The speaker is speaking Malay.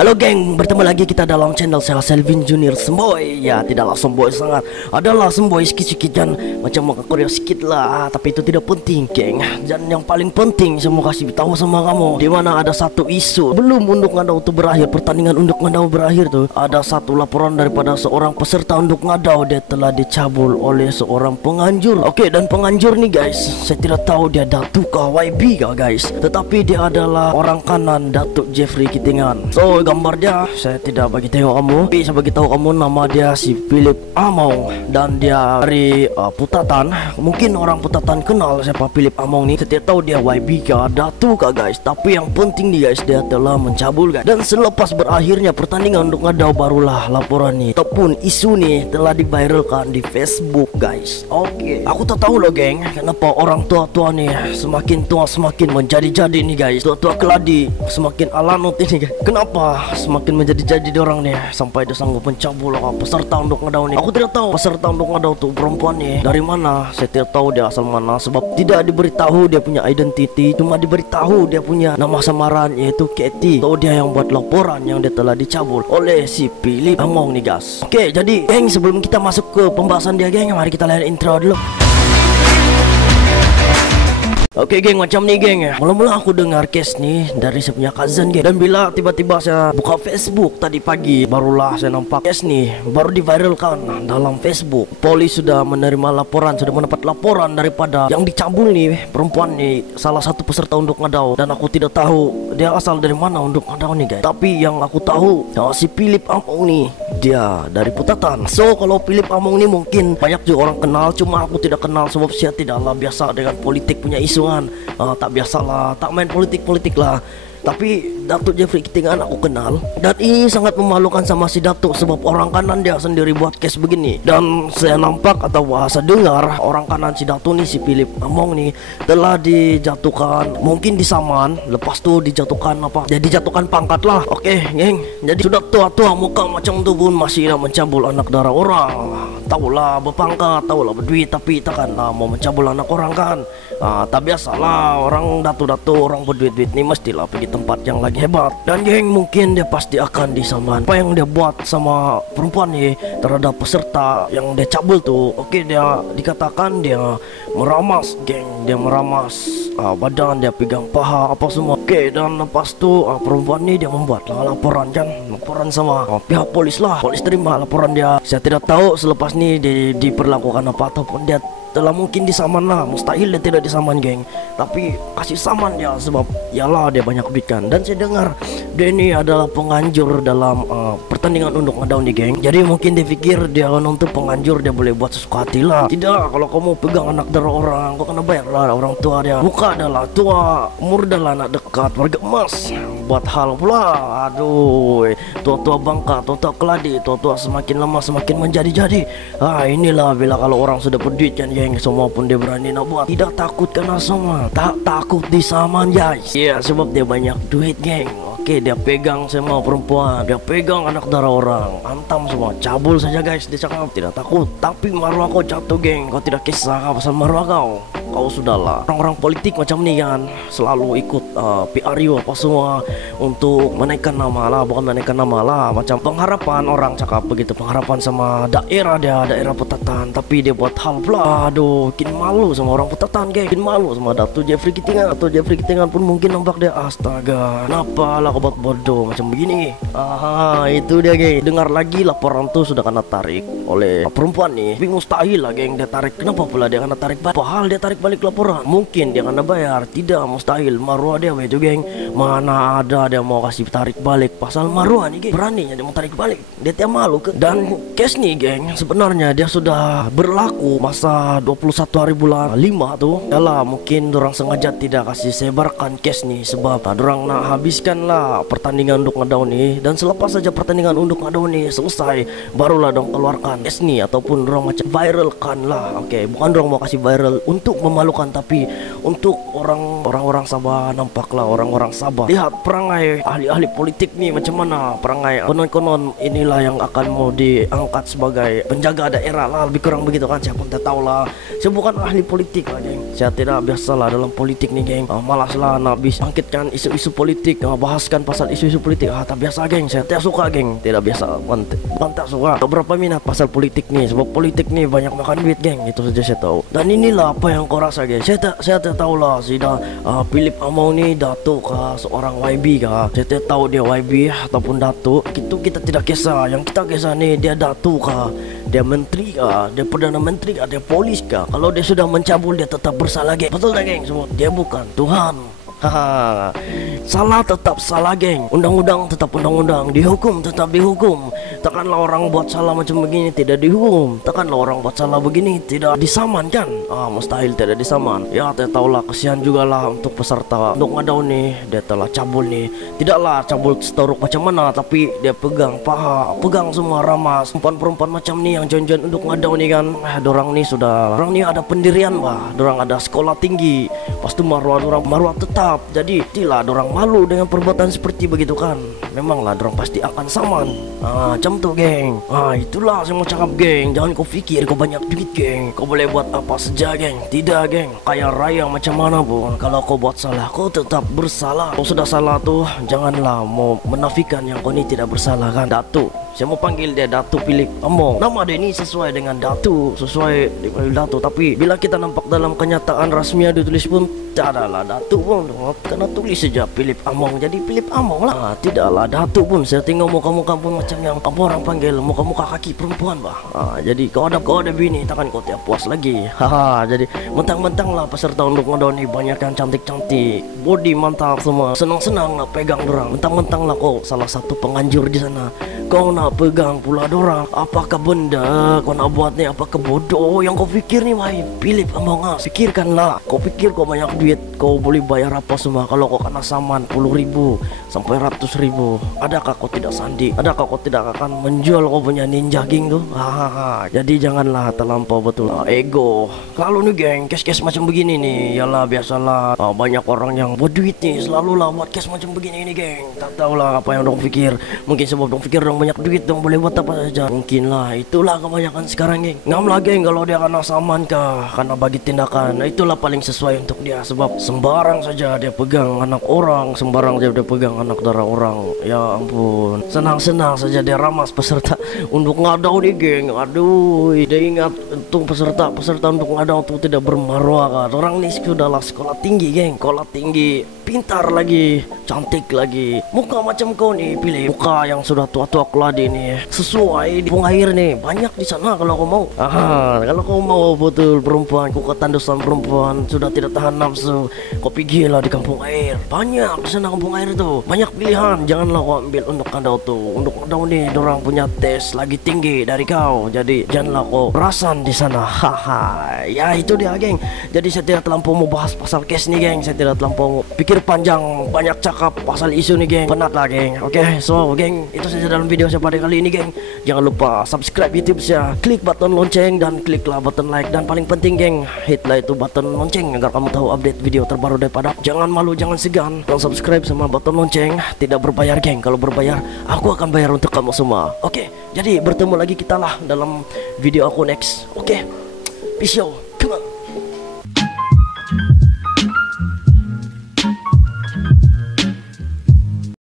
Halo geng, bertemu lagi kita dalam channel saya Selvin Junior Semboy. Ya, tidaklah semboy sangat, adalah semboy sikit-sikit dan macam muka Korea sedikit lah. Tapi itu tidak penting geng. Dan yang paling penting saya mau kasih tahu sama kamu, di mana ada satu isu belum unduk ngadau itu berakhir, pertandingan unduk ngadau berakhir tuh. Ada satu laporan daripada seorang peserta unduk ngadau, dia telah dicabul oleh seorang penganjur. Oke, dan penganjur nih guys, saya tidak tahu dia Datuk kah YB kah guys, tetapi dia adalah orang kanan Datuk Jeffrey Kitingan. So gambar dia saya tidak bagi tengok kamu, tapi saya bagi tahu kamu nama dia si Philip Among, dan dia dari Putatan. Mungkin orang Putatan kenal siapa Philip Among nih. Saya tidak tahu dia YB kah Datuk kah guys, tapi yang penting nih guys, dia telah mencabul guys. Dan selepas berakhirnya pertandingan untuk ngadau, barulah laporan nih ataupun isu nih telah diviralkan di Facebook guys. Oke, aku tak tahu loh geng, kenapa orang tua-tua nih semakin tua semakin menjadi-jadi nih guys. Tua-tua keladi semakin alanut ini guys. Kenapa semakin menjadi-jadi orang nih sampai dia sanggup mencabul peserta untuk ngadau nih. Aku tidak tahu peserta untuk ngadau tuh perempuan nih dari mana. Saya tidak tahu dia asal mana, sebab tidak diberitahu dia punya identiti, cuma diberitahu dia punya nama samaran yaitu Katie. Tahu dia yang buat laporan yang dia telah dicabul oleh si Philip Among nih guys. Oke, jadi geng, sebelum kita masuk ke pembahasan dia geng, mari kita lihat intro dulu. Oke geng, macam nih geng ya. Mula-mula aku dengar case nih dari saya punya cousin geng. Dan bila tiba-tiba saya buka Facebook tadi pagi, barulah saya nampak case nih baru diviralkan dalam Facebook. Polis sudah menerima laporan, sudah mendapat laporan daripada yang dicabul nih perempuan nih, salah satu peserta unduk ngadau. Dan aku tidak tahu dia asal dari mana unduk ngadau nih guys. Tapi yang aku tahu si Philip Among nih, dia dari Putatan. So kalau Philip Among nih mungkin banyak juga orang kenal, cuma aku tidak kenal sebab saya tidaklah biasa dengan politik punya isu. Tak biasalah, tak main politik lah. Tapi Datuk Jeffrey Kitingan aku kenal, dan ini sangat memalukan sama si Datuk sebab orang kanan dia sendiri buat case begini. Dan saya nampak atau saya dengar orang kanan si Datuk nih, si Philip Among nih telah dijatuhkan, mungkin disaman, lepas tu dijatuhkan apa? Jadi dijatuhkan pangkat lah. Oke geng, jadi sudah tua-tua muka macam tu pun masih mencabul anak darah orang. Tahulah berpangkat, tahulah berduit, tapi takkanlah mau mencabul anak orang kan. Tak biasalah orang datuk-datuk, orang berduit-duit ni mestilah pergi tempat yang lagi hebat. Dan geng, mungkin dia pasti akan disaman. Apa yang dia buat sama perempuan ni terhadap peserta yang dia cabul tu, oke, dia dikatakan dia meramas geng, dia meramas badan, dia pegang paha apa semua. Oke, dan lepas tu perempuan ni dia membuat laporan kan, laporan sama pihak polis lah. Polis terima laporan dia. Saya tidak tahu selepas ni diperlakukan apa ataupun dia telah mungkin disaman lah. Mustahil dia tidak disaman geng, tapi kasih saman dia sebab yalah dia banyak duit kan. Dan saya dengar dia ini adalah penganjur dalam pertandingan unduk ngadau nih geng. Jadi mungkin dia pikir dia untuk penganjur, dia boleh buat sesuka hati lah. Tidak, kalau kamu pegang anak darah orang, kau kena bayar lah orang tua dia. Muka adalah tua, umur adalah anak dekat, warga emas, buat hal pula. Aduh, tua-tua bangka, tua-tua keladi, tua-tua semakin lama semakin menjadi-jadi. Inilah bila kalau orang sudah berduit kan geng, semua pun dia berani nak buat. Tidak takut kena sama, tak takut disaman guys. Ya, sebab dia banyak duit geng. Oke, dia pegang semua perempuan, dia pegang anak darah orang, antam semua, cabul saja guys. Dia cakap tidak takut, tapi maruah kau jatuh geng. Kau tidak kisah pasal maruah kau sudahlah. Orang-orang politik macam ni kan selalu ikut PRU apa semua untuk menaikkan nama lah, bukan menaikkan nama lah, macam pengharapan orang cakap begitu, pengharapan sama daerah dia, daerah Putatan. Tapi dia buat hal pula, aduh, bikin malu sama orang Putatan geng, bikin malu sama Datuk Jeffrey Kitingan. Datuk Jeffrey Kitingan pun mungkin nampak dia, astaga, kenapa lah kau buat bodoh macam begini. Itu dia geng. Dengar lagi laporan tu sudah kena tarik oleh perempuan nih, tapi mustahil lah geng dia tarik. Kenapa pula dia kena tarik balik? Padahal dia tarik balik laporan, mungkin dia kena bayar. Tidak, mustahil, maruah dia itu geng. Mana ada dia mau kasih tarik balik pasal maruah nih geng. Beraninya dia mau tarik balik, dia tiap malu ke. Dan case nih geng, sebenarnya dia sudah berlaku masa 21 hari bulan 5 tuh. Yalah, mungkin orang sengaja tidak kasih sebarkan case nih sebab orang nak habiskan lah pertandingan unduk ngadau nih. Dan selepas saja pertandingan unduk ngadau nih selesai, barulah dong keluarkan case nih ataupun orang macam viralkan lah. Oke, bukan orang mau kasih viral untuk memalukan, tapi untuk orang-orang Sabah, nampaklah orang-orang Sabah lihat perangai ahli-ahli politik nih macam mana perangai konon-konon inilah yang akan mau diangkat sebagai penjaga daerah lah, lebih kurang begitu kan. Saya pun tak tahu lah, saya bukan ahli politik lah geng, saya tidak biasa lah dalam politik nih geng. Malas lah nak bangkitkan isu-isu politik, bahaskan pasal isu-isu politik, tak biasa geng, saya tidak suka geng, tidak biasa, bukan tak suka, berapa minat pasal politik nih, sebab politik nih banyak makan duit geng, itu saja saya tahu. Dan inilah apa yang kau rasa geng, saya tak tahu lah si Philip Among ni datuk kah, seorang YB kah, saya tak tahu dia YB ataupun datuk, itu kita tidak kisah. Yang kita kisah nih, dia datuk kah, dia menteri kah, dia perdana menteri kah, dia polis kah, kalau dia sudah mencabul dia tetap bersalah geng, betul tak geng semua? Dia bukan Tuhan. Haha, salah tetap salah geng, undang-undang tetap undang-undang, dihukum tetap dihukum. Takkanlah orang buat salah macam begini tidak dihukum, takkanlah orang buat salah begini tidak disaman kan? Mustahil tidak disaman. Ya saya tahulah, kesian juga lah untuk peserta, untuk ngadau nih, dia telah cabul nih, tidaklah cabul setoruk macam mana, tapi dia pegang paha, pegang semua ramas, perempuan-perempuan macam nih yang join-join untuk ngadau nih kan. Dorang nih sudah, dorang nih ada pendirian bah, dorang ada sekolah tinggi, pastu maruah dorang maruah tetap. Jadi tidak dorang malu dengan perbuatan seperti begitu kan. Memanglah dorang pasti akan saman. Macam tu geng. Itulah saya mau cakap geng, jangan kau fikir kau banyak duit geng, kau boleh buat apa saja geng. Tidak geng, kaya raya macam mana pun, kalau kau buat salah kau tetap bersalah. Kau sudah salah tuh, janganlah mau menafikan yang kau ni tidak bersalah kan. Datuk, saya mau panggil dia Datuk Philip Among. Nama dia ni sesuai dengan Datuk, sesuai dipanggil Datuk. Tapi bila kita nampak dalam kenyataan rasminya ditulis pun tak adalah Datuk pun, kena tulis saja Philip Among, jadi Philip Among lah. Tidaklah Datuk pun, saya tengok muka-muka pun macam yang apa orang panggil muka-muka kaki perempuan bah. Jadi kau ada bini, takkan kau tiap puas lagi. Jadi mentang-mentang lah peserta untuk ngadau ni banyak yang cantik-cantik, body mantap semua, senang-senang nak pegang dorang. Mentang-mentang lah kau salah satu penganjur di sana, kau nak pegang pula dorang. Apakah benda kau nak buat ni? Apakah bodoh yang kau fikir ni wahai Philip Among? Fikirkanlah, kau pikir kau banyak duit, kau boleh bayar apa semua. Kalau kau kena saman 10.000 sampai 100.000, adakah kau tidak sandi? Adakah kau tidak akan menjual kau punya ninja geng tu? Jadi janganlah terlampau betul ego. Kalau nih geng, kes-kes macam begini nih, yalah biasalah, banyak orang yang berduit nih, selalulah buat kes macam begini nih geng. Tak tahulah apa yang dong pikir, mungkin sebab dong pikir dong banyak duit dong boleh buat apa saja. Mungkin lah, itulah kebanyakan sekarang geng. Ngam lah geng, kalau dia kena saman kah, karena bagi tindakan, itulah paling sesuai untuk dia. Sebab sembarang saja dia pegang anak orang, sembarang saja dia pegang anak darah orang. Ya ampun, senang-senang saja dia ramas peserta untuk ngadau nih geng. Aduh, dia ingat untuk peserta untuk ngadau tuh tidak bermaruah kan. Orang nih sudahlah sekolah tinggi geng, sekolah tinggi, pintar lagi, cantik lagi. Muka macam kau nih, pilih muka yang sudah tua-tua keladi nih, sesuai di Kampung Air nih, banyak di sana kalau kau mau. Kalau kau mau betul perempuan, kau ketandusan perempuan sudah tidak tahan nafsu, kau pergilah di Kampung Air. Banyak di sana Kampung Air tuh, banyak pilihan. Janganlah kau ambil untuk kandau tuh, untuk kandau nih dorang punya tes lagi tinggi dari kau. Jadi janganlah kau perasan di sana. Ya itu dia geng. Jadi saya tidak terlampau mau bahas pasal case nih geng, saya tidak terlampau pikir panjang, banyak cakap pasal isu nih geng, penat lah geng. Oke, so geng, itu saja dalam video saya pada kali ini geng. Jangan lupa subscribe YouTube saya, klik button lonceng dan kliklah button like, dan paling penting geng, hitlah itu button lonceng agar kamu tahu update video terbaru daripada. Jangan malu, jangan segan, dan subscribe sama button lonceng. Tidak berbayar geng, kalau berbayar aku akan bayar untuk kamu semua. Oke, jadi bertemu lagi kita lah dalam video aku next. Oke, peace out.